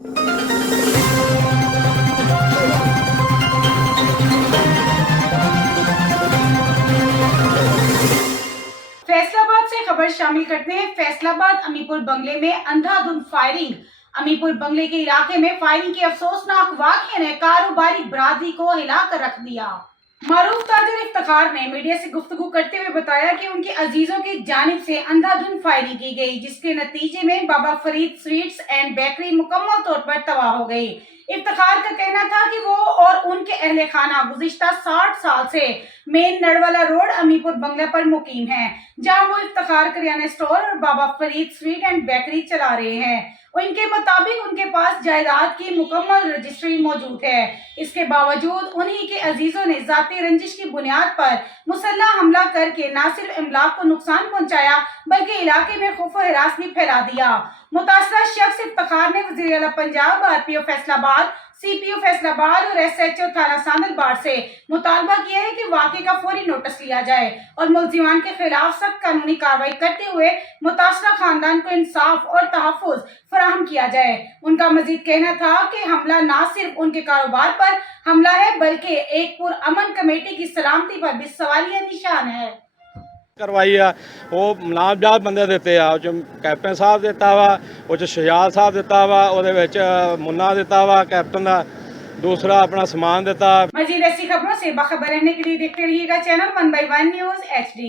फैसलाबाद से खबर शामिल करते हैं। फैसलाबाद अमीपुर बंगले में अंधाधुंध फायरिंग। अमीपुर बंगले के इलाके में फायरिंग के अफसोसनाक वाकये ने कारोबारी बरादरी को हिलाकर रख दिया। मारूफ ताजिर इफ्तिखार ने मीडिया से गुफ्तगू करते हुए बताया कि उनके अजीजों की जानिब से अंधाधुंध फायरिंग की गई, जिसके नतीजे में बाबा फरीद स्वीट्स एंड बेकरी मुकम्मल तौर पर तबाह हो गई। इफ्तिखार का कहना था कि वो और उनके अहले खाना गुज़िश्ता 60 साल से मेन नड़वाला रोड अमीपुर बंगला पर मुकीम हैं, जहां वो इफ्तिखार करियाना स्टोर और बाबा फरीद स्वीट एंड बेकरी चला रहे हैं। उनके मुताबिक उनके पास जायदाद की मुकम्मल रजिस्ट्री मौजूद है। इसके बावजूद उन्हीं के अजीजों ने जाती रंजिश की बुनियाद पर मुसल्लह हमला करके न सिर्फ इमलाक को नुकसान पहुंचाया बल्कि इलाके में खौफ व हिरास भी फैला दिया। मुतासरा शख्स इफ्तिखार ने वज़ीर आला पंजाब, आरपीओ फैसलाबाद, सीपीओ फैसलाबाद और एसएचओ थाना सांदलबाड़ से मुतालबा किया है कि वाक़े का फौरी नोटिस लिया जाए और मुल्ज़िमान के खिलाफ सख्त कानूनी कार्रवाई करते हुए मुतासरा खानदान को इंसाफ और तहफ़्फ़ुज़ फराहम किया जाए। उनका मजीद कहना था कि हमला न सिर्फ उनके कारोबार पर हमला है बल्कि एक पुरअमन कमेटी की सलामती पर भी सवालिया निशान है। करवाई आ वो नामजद बंदे दिते आ कैप्टन साहब दिता वा शहजाद साहब दिता वा मुन्ना दिता वा कैप्टन का दूसरा अपना समान दिता। मजीद ऐसी खबरों से बाखबर रहने के लिए देखते रहिएगा चैनल 1/1 न्यूज़ HD।